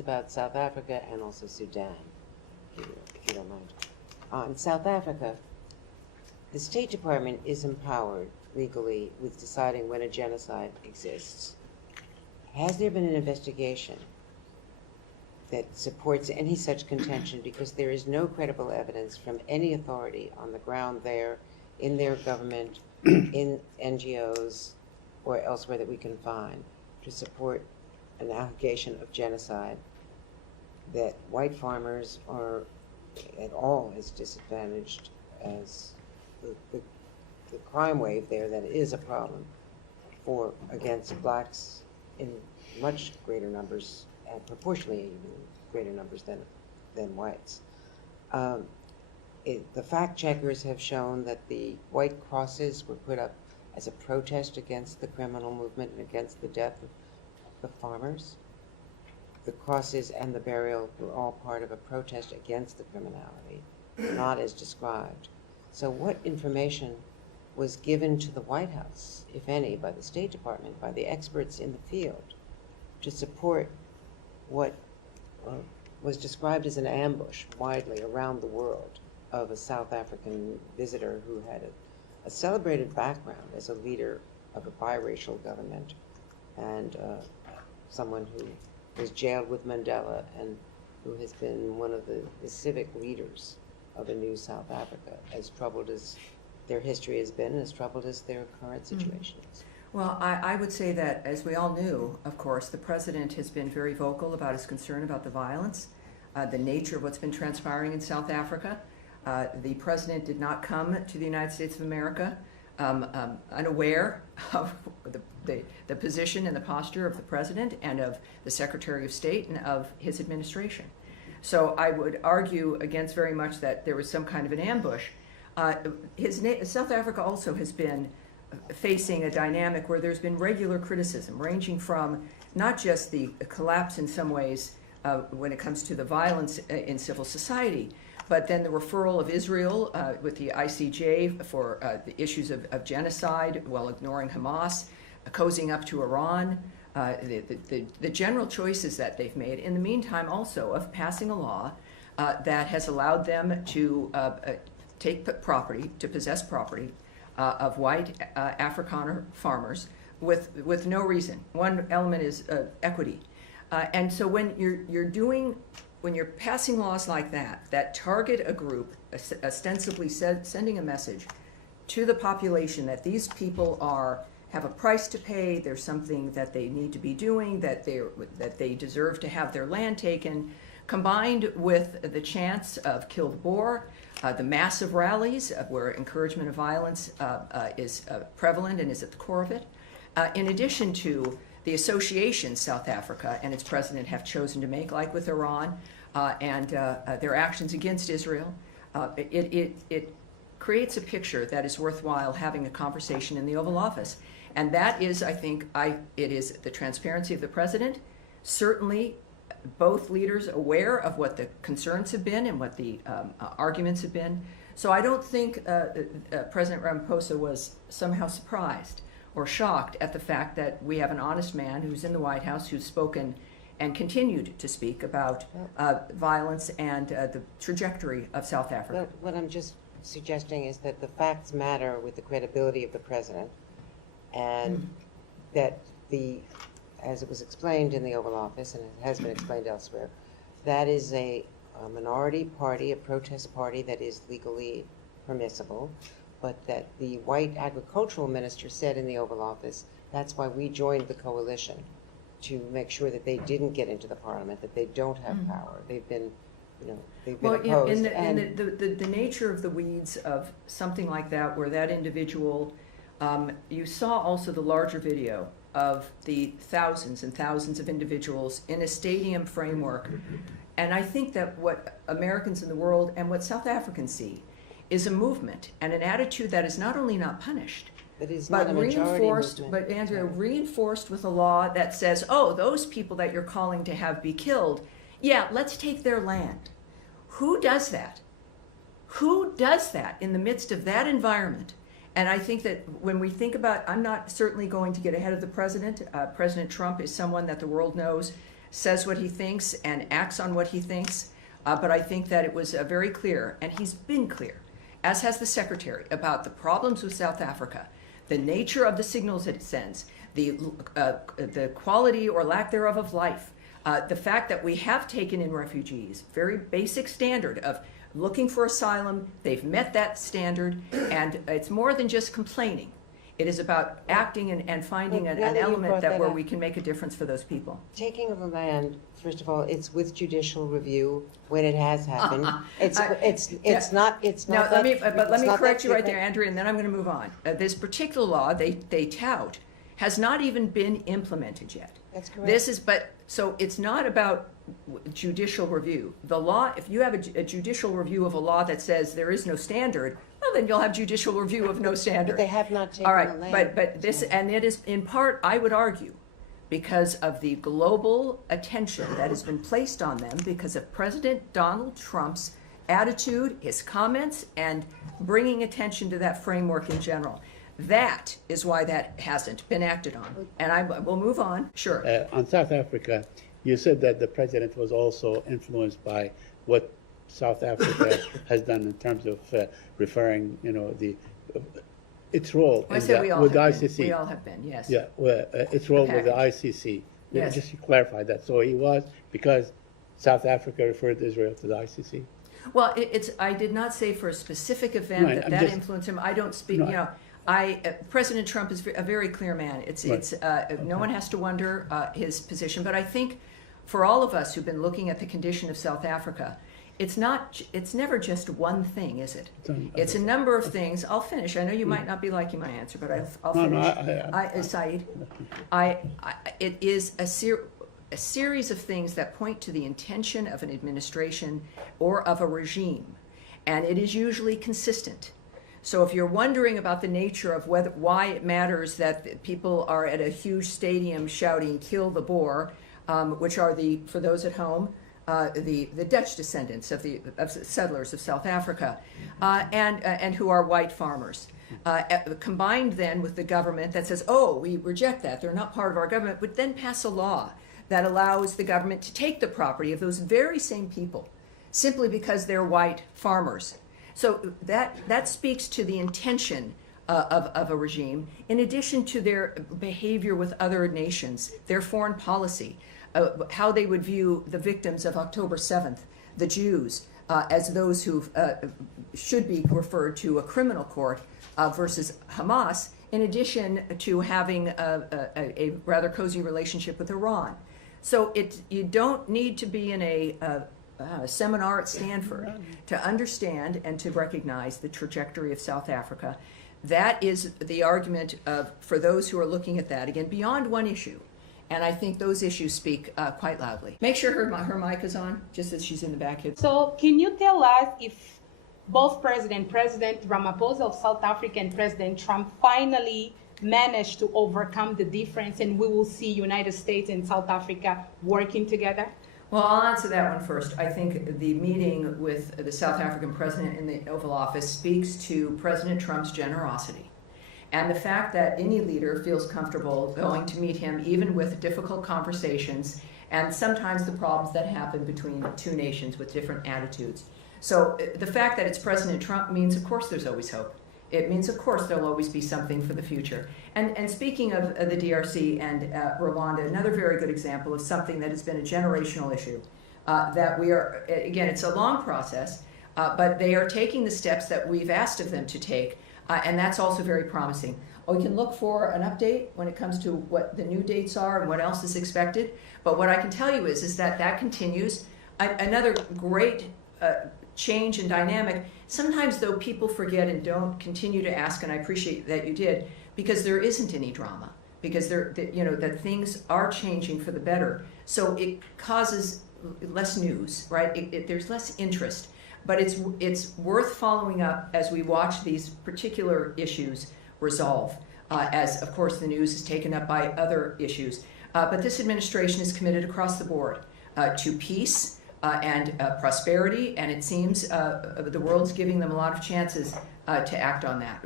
about South Africa and also Sudan, if you don't mind. In South Africa, the State Department is empowered legally with deciding when a genocide exists. Has there been an investigation that supports any such contention, because there is no credible evidence from any authority on the ground there, in their government, in NGOs, or elsewhere that we can find, to support an allegation of genocide, that white farmers are at all as disadvantaged as the crime wave there that is a problem against blacks in much greater numbers, and proportionally even greater numbers than whites. The fact checkers have shown that the white crosses were put up as a protest against the criminal movement and against the death of the farmers. The crosses and the burial were all part of a protest against the criminality, not as described. So what information was given to the White House, if any, by the State Department, by the experts in the field, to support what was described as an ambush widely around the world of a South African visitor who had a celebrated background as a leader of a biracial government, and someone who was jailed with Mandela and who has been one of the civic leaders of a new South Africa, as troubled as their history has been, as troubled as their current situation is. Well, I would say that, as we all knew, of course, the president has been very vocal about his concern about the violence, the nature of what's been transpiring in South Africa. The president did not come to the United States of America unaware of the position and the posture of the president and of the Secretary of State and of his administration. So I would argue against very much that there was some kind of an ambush. South Africa also has been facing a dynamic where there's been regular criticism, ranging from not just the collapse in some ways when it comes to the violence in civil society, but then the referral of Israel with the ICJ for the issues of genocide while ignoring Hamas, cozying up to Iran, the general choices that they've made. In the meantime, also, of passing a law that has allowed them to take property, to possess property of white Afrikaner farmers with no reason. One element is equity. And so when you're passing laws like that target a group, ostensibly sending a message to the population that these people have a price to pay, there's something that they need to be doing, that they deserve to have their land taken, combined with the chance of killed boar, the massive rallies where encouragement of violence is prevalent and is at the core of it, in addition to the associations South Africa and its president have chosen to make, like with Iran, and their actions against Israel. It creates a picture that is worthwhile having a conversation in the Oval Office. And that is, I think, it is the transparency of the president, certainly both leaders aware of what the concerns have been and what the arguments have been. So I don't think President Ramaphosa was somehow surprised or shocked at the fact that we have an honest man who's in the White House who's spoken and continued to speak about violence and the trajectory of South Africa. What I'm just suggesting is that the facts matter with the credibility of the president, and that as it was explained in the Oval Office, and it has been explained elsewhere, that is a minority party, a protest party that is legally permissible, but that the white agricultural minister said in the Oval Office, that's why we joined the coalition, to make sure that they didn't get into the parliament, that they don't have power. They've been, they've been opposed. In the nature of the weeds of something like that, where that individual, you saw also the larger video of the thousands and thousands of individuals in a stadium framework. And I think that what Americans in the world and what South Africans see is a movement and an attitude that is not only not punished, but reinforced, reinforced with a law that says, oh, those people that you're calling to have be killed, yeah, let's take their land. Who does that? Who does that in the midst of that environment? And I think that when we think about, I'm not certainly going to get ahead of the president. President Trump is someone that the world knows says what he thinks and acts on what he thinks. But I think that it was very clear, and he's been clear, as has the Secretary, about the problems with South Africa, the nature of the signals that it sends, the quality or lack thereof of life, the fact that we have taken in refugees, very basic standard of looking for asylum. They've met that standard, and it's more than just complaining. It is about acting and finding an element where we can make a difference for those people. Taking of the land, first of all, it's with judicial review when it has happened. It's not. Now, let me correct you right there, different. Andrea, and then I'm going to move on. This particular law they tout has not even been implemented yet. That's correct. So it's not about judicial review. The law, if you have a judicial review of a law that says there is no standard, well, then you'll have judicial review of no standard. But they have not taken All the right, land. but this, and it is in part, I would argue, because of the global attention that has been placed on them because of President Donald Trump's attitude, his comments, and bringing attention to that framework in general. That is why that hasn't been acted on. And I will move on. Sure. On South Africa, you said that the president was also influenced by what South Africa has done in terms of referring, its role I said we all with the have been. ICC. We all have been, yes. Yeah, its role with the package. ICC. Yes. Just to clarify that. So he was, because South Africa referred Israel to the ICC? Well, I did not say for a specific event Right, that influenced him. I don't speak, No, President Trump is a very clear man. No one has to wonder his position. But I think for all of us who've been looking at the condition of South Africa, it's never just one thing, is it? It's a number of things. I'll finish. I know you might not be liking my answer, but I'll finish. Saeed, it is a series of things that point to the intention of an administration or of a regime, and it is usually consistent. So if you're wondering about the nature of why it matters that people are at a huge stadium shouting "Kill the Boer," which are for those at home, the Dutch descendants of settlers of South Africa, and who are white farmers, combined then with the government that says, "Oh, we reject that; they're not part of our government," would then pass a law that allows the government to take the property of those very same people, simply because they're white farmers. So that speaks to the intention of a regime, in addition to their behavior with other nations, their foreign policy, how they would view the victims of October 7th, the Jews, as those who should be referred to a criminal court versus Hamas, in addition to having a rather cozy relationship with Iran. So you don't need to be in a seminar at Stanford to understand and to recognize the trajectory of South Africa. That is the argument for those who are looking at that, again, beyond one issue. And I think those issues speak quite loudly. Make sure her mic is on, just as she's in the back here. So can you tell us if both President Ramaphosa of South Africa and President Trump finally managed to overcome the difference and we will see United States and South Africa working together? Well, I'll answer that one first. I think the meeting with the South African president in the Oval Office speaks to President Trump's generosity. And the fact that any leader feels comfortable going to meet him, even with difficult conversations, and sometimes the problems that happen between two nations with different attitudes. So the fact that it's President Trump means, of course, there's always hope. It means, of course, there'll always be something for the future. And speaking of the DRC and Rwanda, another very good example of something that has been a generational issue, that we are, again, it's a long process, but they are taking the steps that we've asked of them to take, and that's also very promising. We can look for an update when it comes to what the new dates are and what else is expected, but what I can tell you is that continues. Another great change and dynamic. Sometimes, though, people forget and don't continue to ask, and I appreciate that you did, because there isn't any drama, because that things are changing for the better. So it causes less news, right? There's less interest, but it's worth following up as we watch these particular issues resolve, as, of course, the news is taken up by other issues. But this administration is committed across the board to peace, and prosperity, and it seems the world's giving them a lot of chances to act on that.